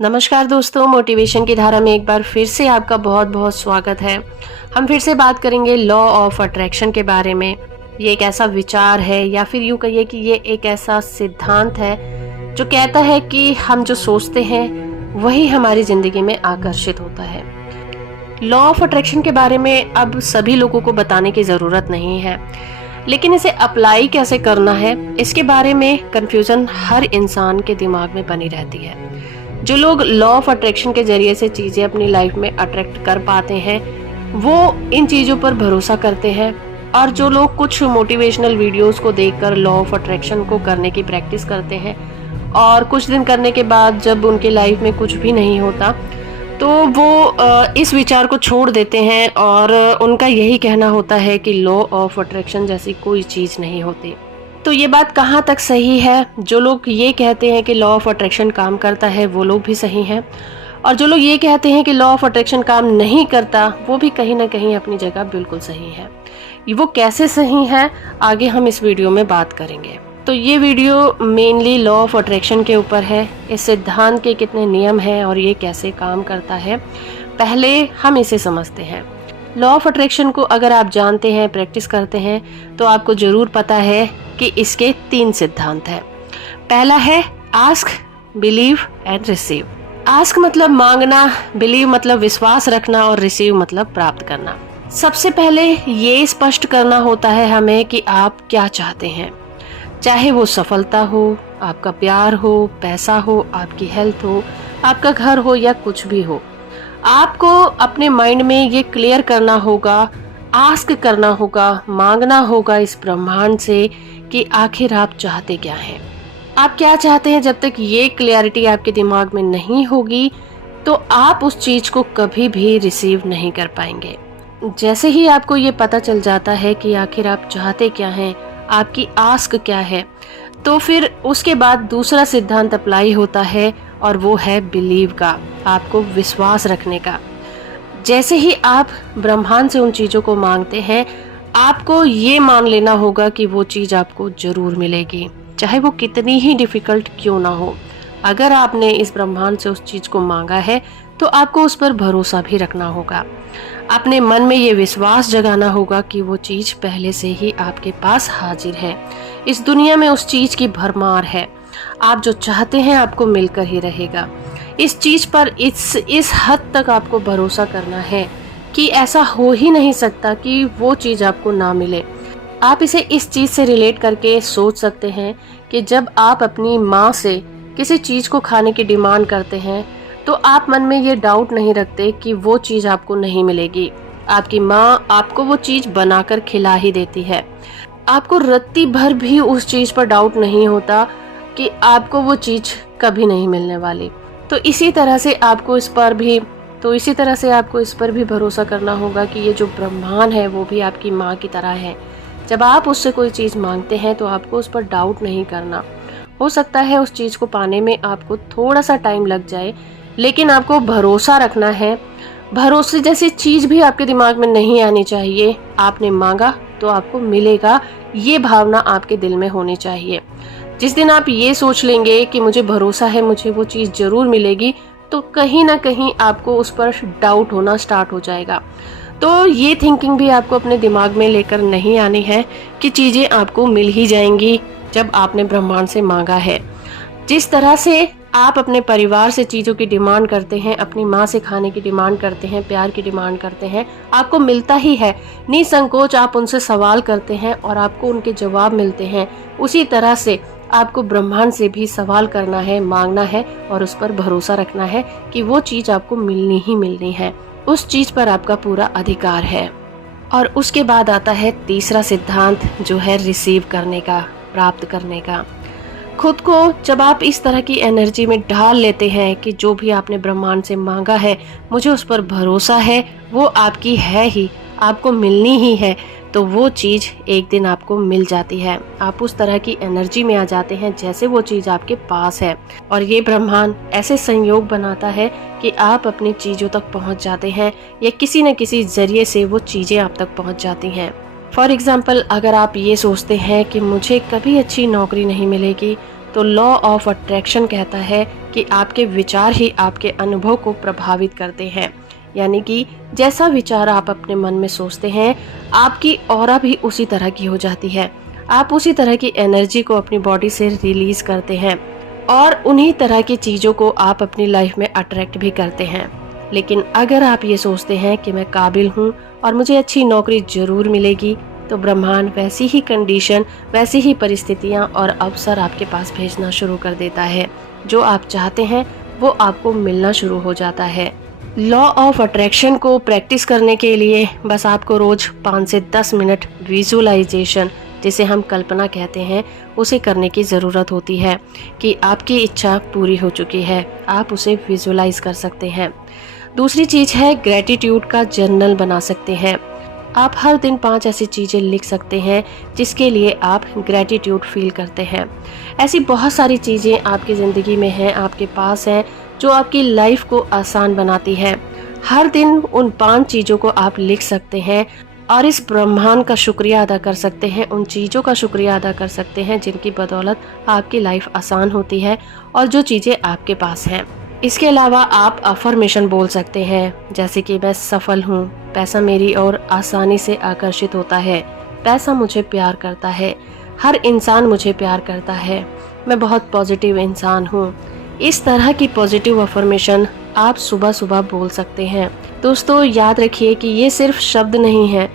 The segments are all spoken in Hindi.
नमस्कार दोस्तों, मोटिवेशन की धारा में एक बार फिर से आपका बहुत बहुत स्वागत है। हम फिर से बात करेंगे लॉ ऑफ अट्रैक्शन के बारे में। ये एक ऐसा विचार है या फिर यूँ कहिए कि ये एक ऐसा सिद्धांत है जो कहता है कि हम जो सोचते हैं वही हमारी ज़िंदगी में आकर्षित होता है। लॉ ऑफ अट्रैक्शन के बारे में अब सभी लोगों को बताने की ज़रूरत नहीं है, लेकिन इसे अप्लाई कैसे करना है इसके बारे में कन्फ्यूज़न हर इंसान के दिमाग में बनी रहती है। जो लोग लॉ ऑफ अट्रैक्शन के जरिए से चीज़ें अपनी लाइफ में अट्रैक्ट कर पाते हैं वो इन चीज़ों पर भरोसा करते हैं, और जो लोग कुछ मोटिवेशनल वीडियोस को देखकर लॉ ऑफ अट्रैक्शन को करने की प्रैक्टिस करते हैं और कुछ दिन करने के बाद जब उनके लाइफ में कुछ भी नहीं होता तो वो इस विचार को छोड़ देते हैं और उनका यही कहना होता है कि लॉ ऑफ अट्रैक्शन जैसी कोई चीज़ नहीं होती। तो ये बात कहाँ तक सही है? जो लोग ये कहते हैं कि लॉ ऑफ अट्रैक्शन काम करता है वो लोग भी सही हैं, और जो लोग ये कहते हैं कि लॉ ऑफ अट्रैक्शन काम नहीं करता वो भी कहीं ना कहीं अपनी जगह बिल्कुल सही है। वो कैसे सही है आगे हम इस वीडियो में बात करेंगे। तो ये video mainly law of attraction के ऊपर है, इस सिद्धांत के कितने नियम हैं और ये कैसे काम करता है पहले हम इसे समझते हैं। लॉ ऑफ अट्रैक्शन को अगर आप जानते हैं, प्रैक्टिस करते हैं तो आपको ज़रूर पता है कि इसके 3 सिद्धांत हैं। पहला है ask, believe and receive. Ask मतलब मांगना, बिलीव मतलब विश्वास रखना और रिसीव मतलब प्राप्त करना। सबसे पहले ये स्पष्ट करना होता है हमें कि आप क्या चाहते हैं, चाहे वो सफलता हो, आपका प्यार हो, पैसा हो, आपकी हेल्थ हो, आपका घर हो या कुछ भी हो। आपको अपने माइंड में ये क्लियर करना होगा, आस्क करना होगा, मांगना होगा इस ब्रह्मांड से कि आखिर आप चाहते क्या हैं, आप क्या चाहते हैं। जब तक ये क्लैरिटी आपके दिमाग में नहीं होगी तो आप उस चीज़ को कभी भी रिसीव नहीं कर पाएंगे। जैसे ही आपको ये पता चल जाता है कि आखिर आप चाहते क्या हैं, आपकी आस्क क्या है, तो फिर उसके बाद दूसरा सिद्धांत अप्लाई होता है और वो है बिलीव का, आपको विश्वास रखने का। जैसे ही आप ब्रह्मांड से उन चीज़ों को मांगते हैं आपको ये मान लेना होगा कि वो चीज़ आपको ज़रूर मिलेगी, चाहे वो कितनी ही डिफ़िकल्ट क्यों ना हो। अगर आपने इस ब्रह्मांड से उस चीज़ को मांगा है तो आपको उस पर भरोसा भी रखना होगा। अपने मन में ये विश्वास जगाना होगा कि वो चीज़ पहले से ही आपके पास हाजिर है। इस दुनिया में उस चीज़ की भरमार है, आप जो चाहते हैं आपको मिलकर ही रहेगा। इस चीज़ पर इस हद तक आपको भरोसा करना है कि ऐसा हो ही नहीं सकता कि वो चीज़ आपको ना मिले। आप इसे इस चीज़ से रिलेट करके सोच सकते हैं कि जब आप अपनी माँ से किसी चीज़ को खाने की डिमांड करते हैं तो आप मन में ये डाउट नहीं रखते कि वो चीज़ आपको नहीं मिलेगी। आपकी माँ आपको वो चीज़ बनाकर खिला ही देती है। आपको रत्ती भर भी उस चीज़ पर डाउट नहीं होता कि आपको वो चीज़ कभी नहीं मिलने वाली। तो इसी तरह से आपको इस पर भी भरोसा करना होगा कि ये जो ब्रह्मांड है वो भी आपकी माँ की तरह है। जब आप उससे कोई चीज़ मांगते हैं तो आपको उस पर डाउट नहीं करना। हो सकता है उस चीज़ को पाने में आपको थोड़ा सा टाइम लग जाए, लेकिन आपको भरोसा रखना है। भरोसे जैसी चीज़ भी आपके दिमाग में नहीं आनी चाहिए। आपने मांगा तो आपको मिलेगा, ये भावना आपके दिल में होनी चाहिए। जिस दिन आप ये सोच लेंगे कि मुझे भरोसा है, मुझे वो चीज़ ज़रूर मिलेगी, तो कहीं ना कहीं आपको उस पर डाउट होना स्टार्ट हो जाएगा। तो ये थिंकिंग भी आपको अपने दिमाग में लेकर नहीं आनी है कि चीज़ें आपको मिल ही जाएंगी जब आपने ब्रह्मांड से मांगा है। जिस तरह से आप अपने परिवार से चीज़ों की डिमांड करते हैं, अपनी माँ से खाने की डिमांड करते हैं, प्यार की डिमांड करते हैं, आपको मिलता ही है। निसंकोच आप उनसे सवाल करते हैं और आपको उनके जवाब मिलते हैं। उसी तरह से आपको ब्रह्मांड से भी सवाल करना है, मांगना है और उस पर भरोसा रखना है कि वो चीज़ आपको मिलनी ही मिलनी है। उस चीज़ पर आपका पूरा अधिकार है। और उसके बाद आता है तीसरा सिद्धांत जो है रिसीव करने का, प्राप्त करने का। खुद को जब आप इस तरह की एनर्जी में ढाल लेते हैं कि जो भी आपने ब्रह्मांड से मांगा है मुझे उस पर भरोसा है, वो आपकी है ही, आपको मिलनी ही है, तो वो चीज़ एक दिन आपको मिल जाती है। आप उस तरह की एनर्जी में आ जाते हैं जैसे वो चीज़ आपके पास है, और ये ब्रह्मांड ऐसे संयोग बनाता है कि आप अपनी चीज़ों तक पहुंच जाते हैं या किसी न किसी जरिए से वो चीज़ें आप तक पहुंच जाती हैं। फॉर एग्ज़ाम्पल, अगर आप ये सोचते हैं कि मुझे कभी अच्छी नौकरी नहीं मिलेगी तो लॉ ऑफ अट्रैक्शन कहता है कि आपके विचार ही आपके अनुभव को प्रभावित करते हैं। यानी कि जैसा विचार आप अपने मन में सोचते हैं, आपकी ऑरा भी उसी तरह की हो जाती है। आप उसी तरह की एनर्जी को अपनी बॉडी से रिलीज करते हैं और उन्हीं तरह की चीज़ों को आप अपनी लाइफ में अट्रैक्ट भी करते हैं। लेकिन अगर आप ये सोचते हैं कि मैं काबिल हूँ और मुझे अच्छी नौकरी जरूर मिलेगी, तो ब्रह्मांड वैसी ही कंडीशन, वैसी ही परिस्थितियाँ और अवसर आपके पास भेजना शुरू कर देता है। जो आप चाहते हैं वो आपको मिलना शुरू हो जाता है। लॉ ऑफ अट्रैक्शन को प्रैक्टिस करने के लिए बस आपको रोज 5 से 10 मिनट विजुअलाइजेशन, जिसे हम कल्पना कहते हैं, उसे करने की ज़रूरत होती है कि आपकी इच्छा पूरी हो चुकी है। आप उसे विजुअलाइज कर सकते हैं। दूसरी चीज़ है ग्रेटिट्यूड का जर्नल बना सकते हैं। आप हर दिन 5 ऐसी चीज़ें लिख सकते हैं जिसके लिए आप ग्रेटिट्यूड फील करते हैं। ऐसी बहुत सारी चीज़ें आपकी ज़िंदगी में हैं, आपके पास हैं, जो आपकी लाइफ को आसान बनाती है। हर दिन उन 5 चीज़ों को आप लिख सकते हैं और इस ब्रह्मांड का शुक्रिया अदा कर सकते हैं, उन चीज़ों का शुक्रिया अदा कर सकते हैं जिनकी बदौलत आपकी लाइफ आसान होती है और जो चीज़ें आपके पास हैं। इसके अलावा आप अफर्मेशन बोल सकते हैं, जैसे कि मैं सफल हूँ, पैसा मेरी ओर आसानी से आकर्षित होता है, पैसा मुझे प्यार करता है, हर इंसान मुझे प्यार करता है, मैं बहुत पॉजिटिव इंसान हूँ। इस तरह की पॉजिटिव अफर्मेशन आप सुबह सुबह बोल सकते हैं। दोस्तों, याद रखिए कि ये सिर्फ शब्द नहीं है।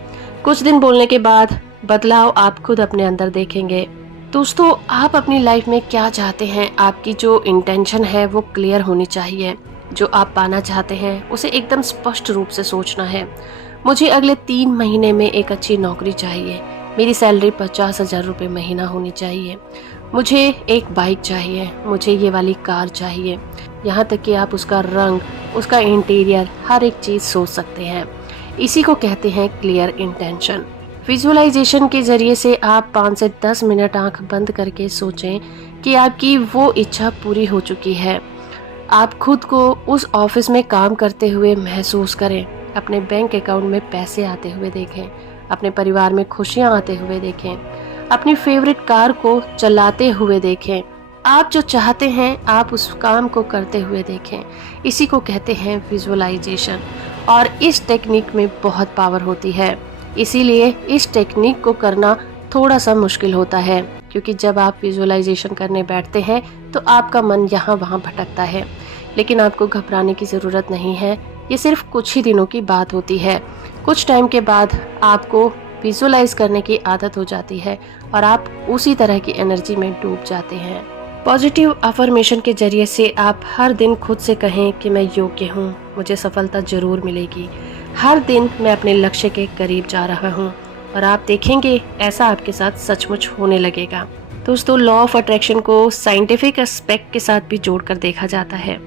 कुछ दिन बोलने के बाद बदलाव आप खुद अपने अंदर देखेंगे। दोस्तों, आप अपनी लाइफ में क्या चाहते हैं, आपकी जो इंटेंशन है वो क्लियर होनी चाहिए। जो आप पाना चाहते हैं उसे एकदम स्पष्ट रूप से सोचना है। मुझे अगले 3 महीने में एक अच्छी नौकरी चाहिए, मेरी सैलरी 50,000 रुपये महीना होनी चाहिए, मुझे एक बाइक चाहिए, मुझे ये वाली कार चाहिए। यहाँ तक कि आप उसका रंग, उसका इंटीरियर, हर एक चीज़ सोच सकते हैं। इसी को कहते हैं क्लियर इंटेंशन। विजुअलाइजेशन के जरिए से आप 5 से 10 मिनट आंख बंद करके सोचें कि आपकी वो इच्छा पूरी हो चुकी है। आप खुद को उस ऑफिस में काम करते हुए महसूस करें, अपने बैंक अकाउंट में पैसे आते हुए देखें, अपने परिवार में खुशियाँ आते हुए देखें, अपनी फेवरेट कार को चलाते हुए देखें। आप जो चाहते हैं आप उस काम को करते हुए देखें। इसी को कहते हैं विजुअलाइजेशन और इस टेक्निक में बहुत पावर होती है। इसीलिए इस टेक्निक को करना थोड़ा सा मुश्किल होता है, क्योंकि जब आप विजुअलाइजेशन करने बैठते हैं तो आपका मन यहाँ वहाँ भटकता है। लेकिन आपको घबराने की ज़रूरत नहीं है, ये सिर्फ कुछ ही दिनों की बात होती है। कुछ टाइम के बाद आपको विजुअलाइज करने की आदत हो जाती है और आप उसी तरह की एनर्जी में डूब जाते हैं। पॉजिटिव अफर्मेशन के जरिए से आप हर दिन खुद से कहें कि मैं योग्य हूँ, मुझे सफलता जरूर मिलेगी, हर दिन मैं अपने लक्ष्य के करीब जा रहा हूँ, और आप देखेंगे ऐसा आपके साथ सचमुच होने लगेगा। दोस्तों, लॉ ऑफ अट्रैक्शन को साइंटिफिक एस्पेक्ट के साथ भी जोड़कर देखा जाता है।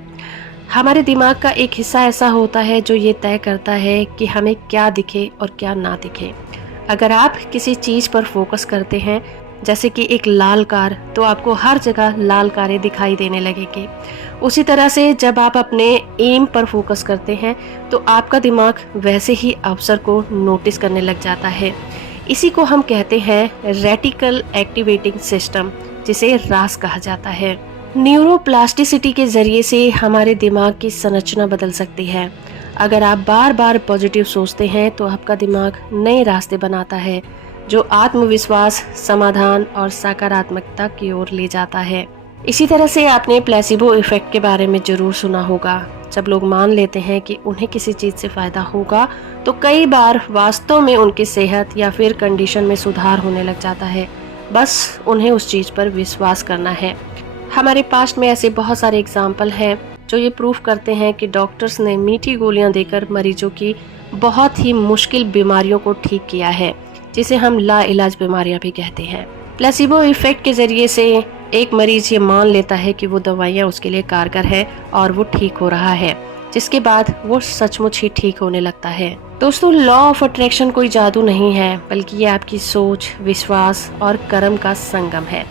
हमारे दिमाग का एक हिस्सा ऐसा होता है जो ये तय करता है कि हमें क्या दिखे और क्या ना दिखे। अगर आप किसी चीज़ पर फोकस करते हैं, जैसे कि एक लाल कार, तो आपको हर जगह लाल कारें दिखाई देने लगेगी। उसी तरह से जब आप अपने एम पर फोकस करते हैं तो आपका दिमाग वैसे ही अवसर को नोटिस करने लग जाता है। इसी को हम कहते हैं रेटिकल एक्टिवेटिंग सिस्टम, जिसे रास कहा जाता है। न्यूरोप्लास्टिसिटी के जरिए से हमारे दिमाग की संरचना बदल सकती है। अगर आप बार बार पॉजिटिव सोचते हैं तो आपका दिमाग नए रास्ते बनाता है जो आत्मविश्वास, समाधान और सकारात्मकता की ओर ले जाता है। इसी तरह से आपने प्लेसिबो इफेक्ट के बारे में जरूर सुना होगा। जब लोग मान लेते हैं कि उन्हें किसी चीज़ से फ़ायदा होगा तो कई बार वास्तव में उनकी सेहत या फिर कंडीशन में सुधार होने लग जाता है। बस उन्हें उस चीज़ पर विश्वास करना है। हमारे पास्ट में ऐसे बहुत सारे एग्जाम्पल हैं जो ये प्रूफ करते हैं कि डॉक्टर्स ने मीठी गोलियां देकर मरीजों की बहुत ही मुश्किल बीमारियों को ठीक किया है, जिसे हम लाइलाज बीमारियां भी कहते हैं। प्लेसिबो इफेक्ट के जरिए से एक मरीज ये मान लेता है कि वो दवाइयाँ उसके लिए कारगर है और वो ठीक हो रहा है, जिसके बाद वो सचमुच ही ठीक होने लगता है। दोस्तों, लॉ ऑफ अट्रैक्शन कोई जादू नहीं है, बल्कि ये आपकी सोच, विश्वास और कर्म का संगम है।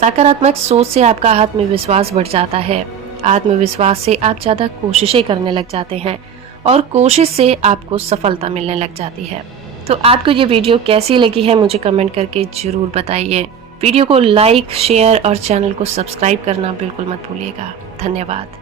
सकारात्मक सोच से आपका आत्मविश्वास बढ़ जाता है। आत्मविश्वास से आप ज़्यादा कोशिशें करने लग जाते हैं और कोशिश से आपको सफलता मिलने लग जाती है। तो आपको ये वीडियो कैसी लगी है मुझे कमेंट करके ज़रूर बताइए। वीडियो को लाइक, शेयर और चैनल को सब्सक्राइब करना बिल्कुल मत भूलिएगा। धन्यवाद।